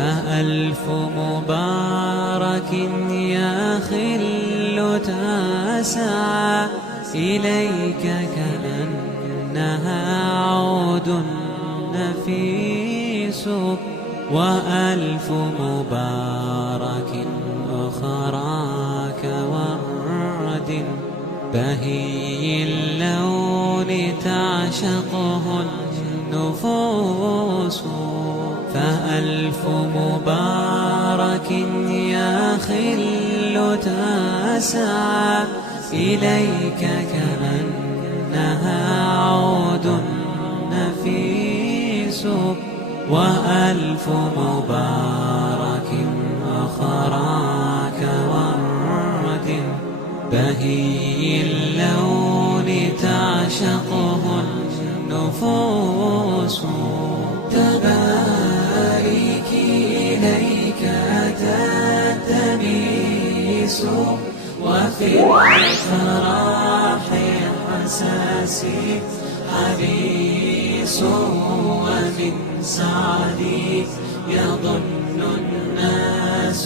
فألف مبارك يا خل تسعى إليك كأنها عود نفيس، وألف مبارك أخرى كورد بهي اللون تعشقه النفوس. فألف مبارك يا خل تسعى إليك كأنها عود نفيس، وألف مبارك أخرى كورد بهي اللون تعشقه النفوس. تباركي إليك أتى التميس، وفي الأفراح حساسي حبيس، ومن سعدي يظن الناس